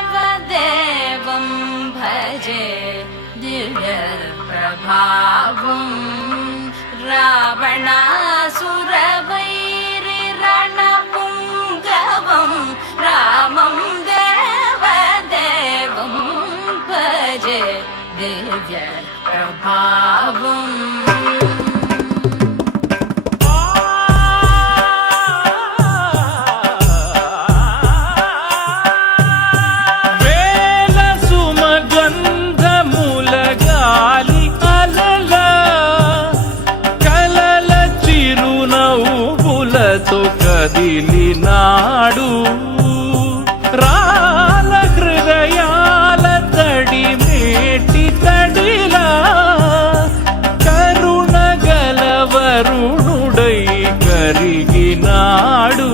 देवदेवं भजे दिव्यप्रभावं रावणासुरवैरिरणपुङ्गवं रामं देवदेवं भजे दिव्यप्रभावम् కదిలినాడు రాల హృదయాల తడి మేటి తడిలా కరుణ గలవరుణుడై కరిగినాడు.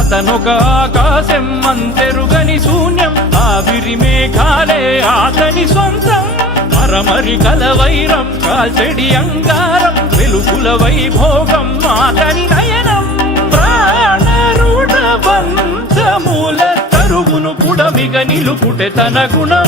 అతనొక ఆకాశం అంతెరుగని శూన్యం, ఆవిరి మేఘాలే అతని సొంతం. మరమరి కలవైరం కాల్చెడి అంగారం, వెలుగుల వైభోగం అతని నయనం. ప్రాణరుణ బంధముల తరుగును పుడమిగ నిలుపుటె తన గుణం.